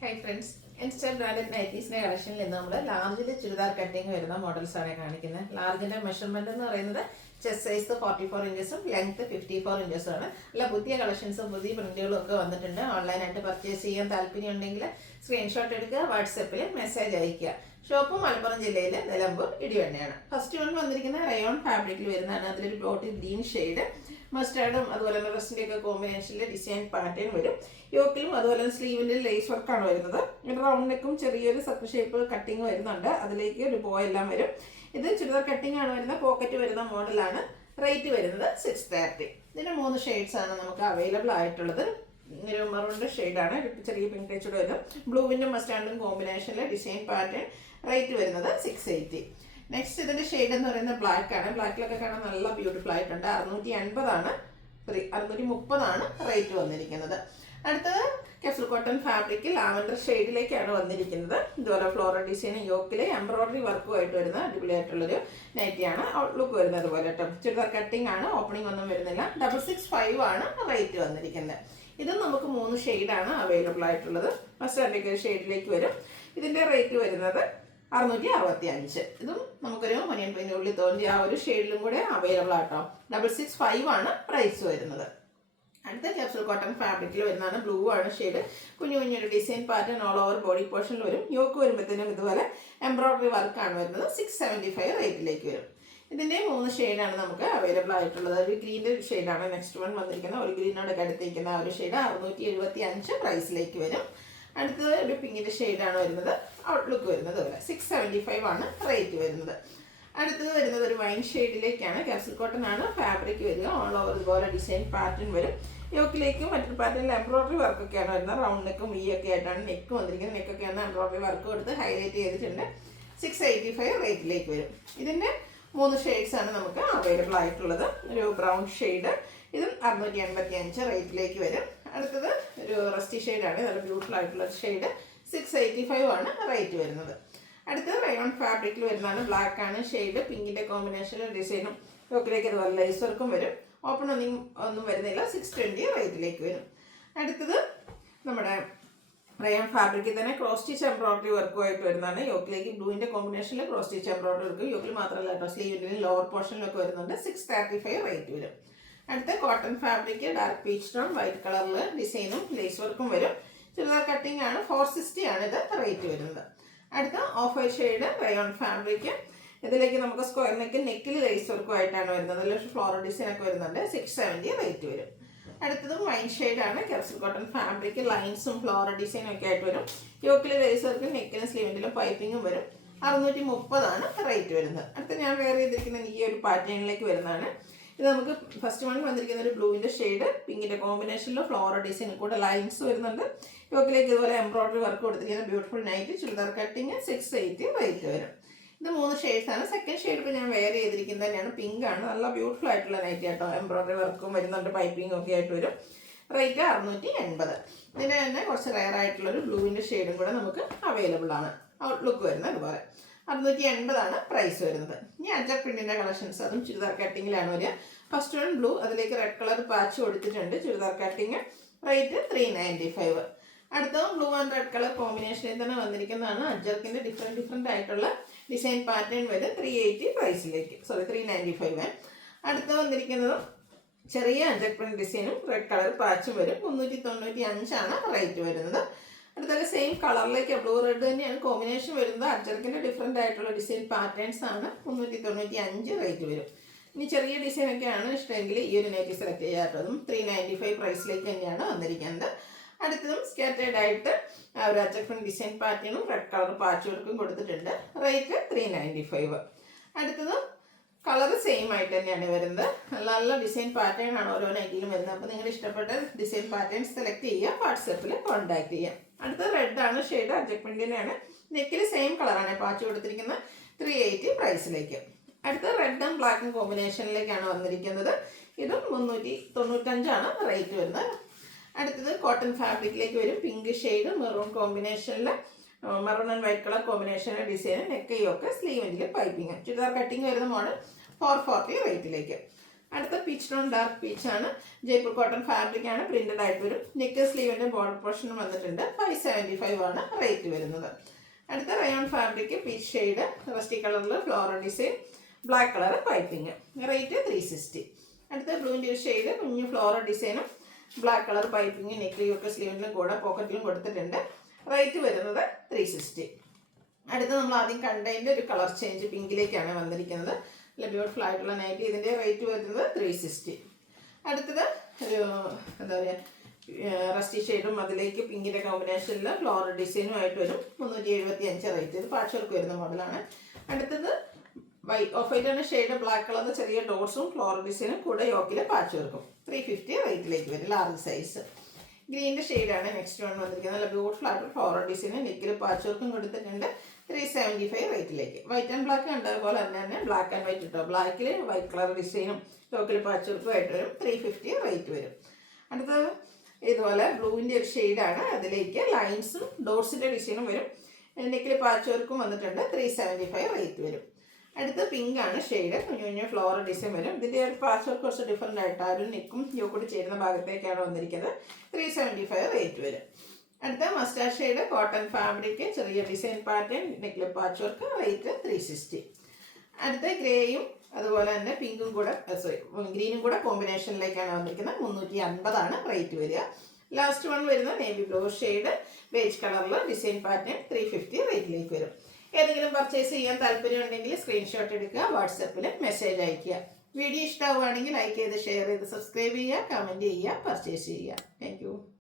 Hi friends, insta branded നൈറ്റീസിൻ്റെ കളക്ഷനിൽ നിന്ന് നമ്മൾ ലാർജിൽ churidar cutting വരുന്ന മോഡൽസാണ് കാണിക്കുന്നത്. ലാർജിൻ്റെ മെഷർമെൻറ്റ് എന്ന് പറയുന്നത് ചെസ്റ്റ് സൈസ് 44 ഇഞ്ചസും ലെങ്ത് 54 ഇഞ്ചസും ആണ്. അല്ല, പുതിയ കളക്ഷൻസും പുതിയ പ്രിന്റുകളും ഒക്കെ വന്നിട്ടുണ്ട്. ഓൺലൈനായിട്ട് പർച്ചേസ് ചെയ്യാൻ താല്പര്യം ഉണ്ടെങ്കിൽ സ്ക്രീൻഷോട്ട് എടുക്കുക, വാട്സപ്പിൽ മെസ്സേജ് അയയ്ക്കുക. ഷോപ്പ് മലപ്പുറം ജില്ലയിലെ നിലമ്പൂർ ഇടിവണ്ണയാണ്. ഫസ്റ്റ് വൺ വന്നിരിക്കുന്ന റയോൺ ഫാബ്രിക്കിൽ വരുന്നതാണ്. അതിലൊരു ബോട്ടിൽ ഗ്രീൻ ഷെയ്ഡ്, മസ്റ്റാർഡും അതുപോലെ തന്നെ റെസ്റ്റിൻ്റെ ഒക്കെ കോമ്പിനേഷനിൽ ഡിസൈൻ പാറ്റേൺ വരും. യോക്കിലും അതുപോലെ തന്നെ സ്ലീവിൻ്റെ ലേസ് വർക്കാണ് വരുന്നത്. റൗണ്ട് നെക്കും ചെറിയൊരു സർക്കിൾ ഷേപ്പ് കട്ടിങ് വരുന്നുണ്ട്. അതിലേക്ക് ഒരു ബോ എല്ലാം വരും. ഇത് ചുരിദാർ കട്ടിംഗ് ആണ് വരുന്നത്. പോക്കറ്റ് വരുന്ന മോഡലാണ്. റേറ്റ് വരുന്നത് 630. ഇതിന് 3 ഷെയ്ഡ്സ് ആണ് നമുക്ക് അവൈലബിൾ ആയിട്ടുള്ളത്. ഒരു മറൂണിൻ്റെ ഷെയ്ഡാണ്, ചെറിയ പിങ്ക് ടച്ചോട് വരും. ബ്ലൂവിൻ്റെ മസ്റ്റാർഡും കോമ്പിനേഷനിൽ ഡിസൈൻ പാറ്റേൺ. റേറ്റ് വരുന്നത് 680. നെക്സ്റ്റ് ഇതിൻ്റെ ഷെയ്ഡ് എന്ന് പറയുന്നത് ബ്ലാക്ക് ആണ്. ബ്ലാക്കിലൊക്കെ കാണാൻ നല്ല ബ്യൂട്ടിഫുൾ ആയിട്ടുണ്ട്. 680 ആണ്, 630 ആണ് റേറ്റ് വന്നിരിക്കുന്നത്. അടുത്തത് കെഫ്ൽ കോട്ടൺ ഫാബ്രിക് ലാവൻഡർ ഷെയ്ഡിലേക്കാണ് വന്നിരിക്കുന്നത്. ഇതുപോലെ ഫ്ലോറൽ ഡിസൈൻ യോക്കിൽ എംബ്രോയിഡറി വർക്കുമായിട്ട് വരുന്ന അടിപൊളിയായിട്ടുള്ളൊരു നൈറ്റിയാണ്. ഔട്ട്ലുക്ക് വരുന്നത് അതുപോലെ കേട്ടോ. ചുരിദാർ കട്ടിംഗ് ആണ്, ഓപ്പണിംഗ് ഒന്നും വരുന്നില്ല. 665 ആണ് റേറ്റ് വന്നിരിക്കുന്നത്. ഇതും നമുക്ക് 3 ഷെയ്ഡാണ് അവൈലബിൾ ആയിട്ടുള്ളത്. ഫസ്റ്റ് ഷെയ്ഡിലേക്ക് വരും. ഇതിൻ്റെ റേറ്റ് വരുന്നത് 665. ഇതും നമുക്കൊരു മനിയൻ പെയിൻ്റെ ഉള്ളിൽ തോന്നിയ ആ ഒരു ഷെയ്ഡിലും കൂടെ അവൈലബിൾ ആട്ടോ. 665 ആണ് പ്രൈസ് വരുന്നത്. അടുത്ത ക്യാപ്സൂൾ കോട്ടൺ ഫാബ്രിക്കിൽ വരുന്നതാണ്. ബ്ലൂ ആണ് ഷെയ്ഡ്. കുഞ്ഞൊരു design pattern all over body പോർഷനിൽ വരും. യോക്ക് വരുമ്പോഴത്തേനും ഇതുപോലെ എംബ്രോയിഡറി വർക്കാണ് വരുന്നത്. 675 റേറ്റിലേക്ക് വരും. ഇതിൻ്റെ 3 ഷെയ്ഡാണ് നമുക്ക് അവൈലബിൾ ആയിട്ടുള്ളത്. ഒരു ഗ്രീൻ്റെ ഷെയ്ഡാണ് നെക്സ്റ്റ് വൺ വന്നിരിക്കുന്നത്. ഒരു ഗ്രീനോടൊക്കെ അടുത്തിരിക്കുന്ന ആ ഒരു ഷെയ്ഡ് 675 പ്രൈസിലേക്ക് വരും. അടുത്തത് ഒരു പിങ്കിൻ്റെ ഷെയ്ഡാണ് വരുന്നത്. ഔട്ട്ലുക്ക് വരുന്നത് പോലെ 675 ആണ് റേറ്റ് വരുന്നത്. അടുത്തത് വരുന്നത് ഒരു വൈൻ ഷെയ്ഡിലേക്കാണ്. ക്യാപ്സൂൾ കോട്ടൺ ആണ് ഫാബ്രിക് വരിക. ഓൾ ഓവർ ഇതുപോലെ ഡിസൈൻ പാറ്റേൺ വരും. യോക്കിലേക്കും മറ്റൊരു പാറ്റേണിൽ എംബ്രോയിഡറി വർക്കൊക്കെയാണ് വരുന്നത്. റൗണ്ട് നെക്കും വി ഒക്കെ ആയിട്ടാണ് നെക്ക് വന്നിരിക്കുന്നത്. നെക്കൊക്കെയാണ് എംബ്രോയിഡറി വർക്ക് കൊടുത്ത് ഹൈലൈറ്റ് ചെയ്തിട്ടുണ്ട്. 685 റേറ്റിലേക്ക് വരും. ഇതിൻ്റെ 3 ഷെയ്ഡ്സാണ് നമുക്ക് അവൈലബിൾ ആയിട്ടുള്ളത്. ഒരു ബ്രൗൺ ഷെയ്ഡ്, ഇതും 685 റേറ്റിലേക്ക് വരും. അടുത്തത് ഒരു റസ്റ്റി ഷെയ്ഡാണ്. നല്ല ബ്യൂട്ടിഫുൾ ആയിട്ടുള്ള ഷെയ്ഡ്. 685 ആണ് റേറ്റ് വരുന്നത്. അടുത്തത് റയോൺ ഫാബ്രിക്കിൽ വരുന്നതാണ്. ബ്ലാക്ക് ആണ് ഷെയ്ഡ്. പിങ്കിൻ്റെ കോമ്പിനേഷനിൽ ഡിസൈനും യോക്കിലേക്ക് അതുപോലെ ലേസ് വർക്കും വരും. ഓപ്പൺ ഒന്നും വരുന്നില്ല. 620 റേറ്റിലേക്ക് വരും. അടുത്തത് നമ്മുടെ റയോൺ ഫാബ്രിക്കിൽ തന്നെ ക്രോസ് സ്റ്റിച്ച് എംബ്രോയിഡറി വർക്കുമായിട്ട് വരുന്നതാണ്. യോക്കിലേക്ക് ബ്ലൂവിൻ്റെ കോമ്പിനേഷനിൽ ക്രോസ് സ്റ്റിച്ച് എംബ്രോയിഡറി വർക്ക്. യോക്കിൽ മാത്രമല്ല കേട്ടോ, സ്ലീവിൻ്റെ ലോവർ പോർഷനിലൊക്കെ വരുന്നുണ്ട്. 635 റേറ്റ് വരും. അടുത്ത cotton fabric dark peach tone white കളറിൽ ഡിസൈനും ലേസ് വർക്കും വരും. ചുരിദാർ കട്ടിംഗ് ആണ്. 460 ആണ് ഇത് റേറ്റ് വരുന്നത്. അടുത്ത of white shade rayon fabric. ഇതിലേക്ക് നമുക്ക് സ്ക്വയർ നെക്കിൽ ലേസ് വർക്കുമായിട്ടാണ് വരുന്നത്. അതിൽ ഫ്ലോറൽ ഡിസൈൻ ഒക്കെ വരുന്നുണ്ട്. 670 റേറ്റ് വരും. അടുത്തതും വൈൻ ഷെയ്ഡാണ്. ക്യാപ്സൂൾ കോട്ടൺ ഫാബ്രിക് ലൈൻസും ഫ്ലോറൽ ഡിസൈനും ഒക്കെ ആയിട്ട് വരും. യോക്കിൽ ലേസ് വർക്കും നെക്കിനും സ്ലീവിൻ്റെലും പൈപ്പിങ്ങും വരും. 630 ആണ് റേറ്റ് വരുന്നത്. അടുത്ത ഞാൻ വെയർ ചെയ്തിരിക്കുന്ന ഈ ഒരു പാറ്റേണിലേക്ക് വരുന്നതാണ്. ഇത് നമുക്ക് ഫസ്റ്റ് വൺ വന്നിരിക്കുന്ന ഒരു ബ്ലൂവിൻ്റെ ഷെയ്ഡ്, പിങ്കിൻ്റെ കോമ്പിനേഷനിൽ ഫ്ലോറൽ ഡിസൈൻ കൂടെ ലൈൻസ് വരുന്നുണ്ട്. യോക്കിലേക്ക് ഇതുപോലെ എംബ്രോയിഡറി വർക്ക് കൊടുത്തിരിക്കുന്ന beautiful night. Churidar cutting 680 rate വരും. ഇത് 3 ഷെയ്ഡ്സാണ്. സെക്കൻഡ് ഷെയ്ഡ് ഇപ്പോൾ ഞാൻ വെയർ ചെയ്തിരിക്കുന്നത് തന്നെയാണ്. പിങ്ക് ആണ്. നല്ല ബ്യൂട്ടിഫുൾ ആയിട്ടുള്ള നൈറ്റ് കേട്ടോ. എംബ്രോയിഡറി വർക്കും വരുന്നുണ്ട്, പൈപ്പിങ്ങും ഒക്കെ ആയിട്ട് വരും. റേറ്റ് 680. ഇതിൻ്റെ തന്നെ കുറച്ച് റെയർ ആയിട്ടുള്ളൊരു ബ്ലൂവിൻ്റെ ഷെയ്ഡും കൂടെ നമുക്ക് അവൈലബിൾ ആണ്. ഔട്ട്ലുക്ക് വരുന്നത് അതുപോലെ 680 ആണ് പ്രൈസ് വരുന്നത്. ഇനി അജർ പ്രിന്റിൻ്റെ കളക്ഷൻസ്, അതും ചുരിദാർ കട്ടിങ്ങിലാണ് വരിക. ഫസ്റ്റ് വൺ ബ്ലൂ, അതിലേക്ക് റെഡ് കളർ പാച്ച് കൊടുത്തിട്ടുണ്ട്. ചുരിദാർ കട്ടിങ്. റേറ്റ് 395. അടുത്തതും ബ്ലൂ ആൻഡ് റെഡ് കളർ കോമ്പിനേഷനിൽ തന്നെ വന്നിരിക്കുന്നതാണ്. അജർക്കിൻ്റെ ഡിഫറെൻറ്റ് ആയിട്ടുള്ള ഡിസൈൻ പാറ്റേൺ വരും. 380 പ്രൈസിലേക്ക്, 395. അടുത്ത് വന്നിരിക്കുന്നതും ചെറിയ അജർ പ്രിന്റ് ഡിസൈനും റെഡ് കളർ പാച്ചും വരും. 395 ആണ് റേറ്റ് വരുന്നത്. അടുത്തത് സെയിം കളറിലേക്ക് ബ്ലൂ റെഡ് തന്നെയാണ് കോമ്പിനേഷൻ വരുന്നത്. അജർക്കിൻ്റെ ഡിഫറെൻ്റ് ആയിട്ടുള്ള ഡിസൈൻ പാറ്റേൺസ് ആണ്. 395 റേറ്റ് വരും. ഇനി ചെറിയ ഡിസൈനൊക്കെയാണ് ഇഷ്ടമെങ്കിൽ ഈ ഒരു നൈറ്റി സെലക്ട് ചെയ്യാത്തതും 395 പ്രൈസിലേക്ക് തന്നെയാണ് വന്നിരിക്കുന്നത്. അടുത്തതും സ്കാറ്റേഡ് ആയിട്ട് ഒരു അജർക്കിൻ ഡിസൈൻ പാറ്റേണും റെഡ് കളർ പാച്ച് വർക്കും കൊടുത്തിട്ടുണ്ട്. റേറ്റ് 395. അടുത്തതും കളർ സെയിം ആയിട്ട് തന്നെയാണ് വരുന്നത്. നല്ല നല്ല ഡിസൈൻ പാറ്റേൺ ആണ് ഓരോ നൈറ്റിലും വരുന്നത്. അപ്പോൾ നിങ്ങൾ ഇഷ്ടപ്പെട്ട ഡിസൈൻ പാറ്റേൺ സെലക്ട് ചെയ്യുക, വാട്സപ്പിൽ കോൺടാക്ട് ചെയ്യാം. അടുത്തത് റെഡ് ആണ് ഷെയ്ഡ്. അജർക്കിൻ്റെയാണ്. നെക്കിൽ സെയിം കളറാണ് പാച്ച് കൊടുത്തിരിക്കുന്നത്. 380 പ്രൈസിലേക്ക്. അടുത്തത് റെഡും ബ്ലാക്കും കോമ്പിനേഷനിലേക്കാണ് വന്നിരിക്കുന്നത്. ഇതും 395 ആണ് റേറ്റ് വരുന്നത്. അടുത്തത് കോട്ടൺ ഫാബ്രിക്കിലേക്ക് വരും. പിങ്ക് ഷെയ്ഡ് മെറൂൺ കോമ്പിനേഷനിൽ, മെറൂൺ ആൻഡ് വൈറ്റ് കളർ കോമ്പിനേഷനിലെ ഡിസൈൻ. നെക്കയൊക്കെ സ്ലീവിൻ്റെ പൈപ്പിങ്. ചുരിദാർ കട്ടിങ് വരുന്ന മോഡൽ 440 റേറ്റിലേക്ക്. അടുത്ത പീച്ച് ടോൺ ഡാർക്ക് പീച്ചാണ്. ജയ്പൂർ കോട്ടൺ ഫാബ്രിക് ആണ്, പ്രിന്റഡ് ആയിട്ട് വരും. നെക്ക് സ്ലീവിൻ്റെ ബോർഡർ പോർഷൻ വന്നിട്ടുണ്ട്. 575 ആണ് റേറ്റ് വരുന്നത്. അടുത്ത rayon fabric peach shade, rusty കളറിൽ floral design, black colour piping, rate 360. അടുത്ത ബ്ലൂവിൻ്റെ ഒരു ഷെയ്ഡ്, കുഞ്ഞു ഫ്ലോറൽ ഡിസൈനും ബ്ലാക്ക് കളർ പൈപ്പിങ് നെക്കിലും സ്ലീവിൻ്റെ കൂടെ പോക്കറ്റിലും കൊടുത്തിട്ടുണ്ട്. റേറ്റ് വരുന്നത് 360. അടുത്ത നമ്മൾ ആദ്യം കണ്ടതിൻ്റെ ഒരു കളർ ചേഞ്ച് പിങ്കിലേക്കാണ് വന്നിരിക്കുന്നത്. നല്ല ബ്യൂട്ടിഫുൾ ആയിട്ടുള്ള നൈറ്റി. ഇതിൻ്റെ റേറ്റ് വരുന്നത് 360. അടുത്തത് ഒരു എന്താ പറയുക, റസ്റ്റി ഷെയ്ഡും അതിലേക്ക് പിങ്കിൻ്റെ കോമ്പിനേഷനിൽ ഫ്ലോറൽ ഡിസൈനും ആയിട്ട് വരും. 375 റേറ്റ്. ഇത് പാച്ച് വർക്ക് വരുന്ന മോഡലാണ്. അടുത്തത് ഓഫ് വൈറ്റാണ് ഷെയ്ഡ്, ബ്ലാക്ക് കളറിൽ ചെറിയ ഡോട്ട്സും ഫ്ലോറൽ ഡിസൈനും കൂടെ യോക്കിൽ പാച്ച് വർക്കും. 350 റേറ്റിലേക്ക് വരും, ലാർജ് സൈസ്. ഗ്രീൻ്റെ ഷെയ്ഡാണ് നെക്സ്റ്റ് വൺ വന്നിരിക്കുന്നത്. നല്ല ബ്യൂട്ടിഫുൾ ആയിട്ട് ഫ്ലോറൽ ഡിസൈനും നെക്കിൽ പാച്ച് വർക്കും കൊടുത്തിട്ടുണ്ട്. 375 റേറ്റിലേക്ക്. വൈറ്റ് ആൻഡ് ബ്ലാക്ക് കണ്ടതുപോലെ തന്നെ ബ്ലാക്ക് ആൻഡ് വൈറ്റ് കിട്ടും. ബ്ലാക്കിൽ വൈറ്റ് കളർ ഡിസൈനും യോക്കിൽ പാച്ച് വർക്കും ആയിട്ട് വരും. 350 റേറ്റ് വരും. അടുത്തത് ഇതുപോലെ ബ്ലൂവിൻ്റെ ഒരു ഷെയ്ഡാണ്. അതിലേക്ക് ലൈൻസും ഡോട്ട്സിൻ്റെ ഡിസൈനും വരും. നെക്കിൽ പാച്ച് വർക്കും വന്നിട്ടുണ്ട്. 375 റേറ്റ് വരും. അടുത്ത പിങ്ക് ആണ് ഷെയ്ഡ്. കുഞ്ഞു കുഞ്ഞു ഫ്ലോറൽ ഡിസൈൻ വരും. ഇതിൻ്റെ ഒരു പാച്ച് വർക്ക് കുറച്ച് ഡിഫറെൻ്റ് ആയിട്ട് ആ ഒരു നെക്കും യോക്കൂടി ചേരുന്ന ഭാഗത്തേക്കാണ് വന്നിരിക്കുന്നത്. 375 റേറ്റ് വരും. അടുത്ത മസ്റ്റാർഡ് ഷെയ്ഡ്, കോട്ടൺ ഫാബ്രിക്, ചെറിയ ഡിസൈൻ പാറ്റേൺ, നെക്കിൽ പാച്ച് വർക്ക്, റേറ്റ് 360. അടുത്ത ഗ്രേയും അതുപോലെ തന്നെ പിങ്കും കൂടെ ഗ്രീനും കൂടെ കോമ്പിനേഷനിലേക്കാണ് വന്നിരിക്കുന്നത്. 350 റേറ്റ് വരിക. ലാസ്റ്റ് വൺ വരുന്ന നേവി ബ്ലൂ ഷെയ്ഡ്, ബേജ് കളറിൽ ഡിസൈൻ പാറ്റേൺ, 350 റേറ്റിലേക്ക് വരും. ഏതെങ്കിലും പർച്ചേസ് ചെയ്യാൻ താല്പര്യമുണ്ടെങ്കിൽ സ്ക്രീൻഷോട്ട് എടുക്കുക, വാട്സപ്പിൽ മെസ്സേജ് അയയ്ക്കുക. വീഡിയോ ഇഷ്ടമാവുകയാണെങ്കിൽ ലൈക്ക് ചെയ്ത് ഷെയർ ചെയ്ത് സബ്സ്ക്രൈബ് ചെയ്യുക, കമൻറ്റ് ചെയ്യുക, പർച്ചേസ് ചെയ്യുക. താങ്ക്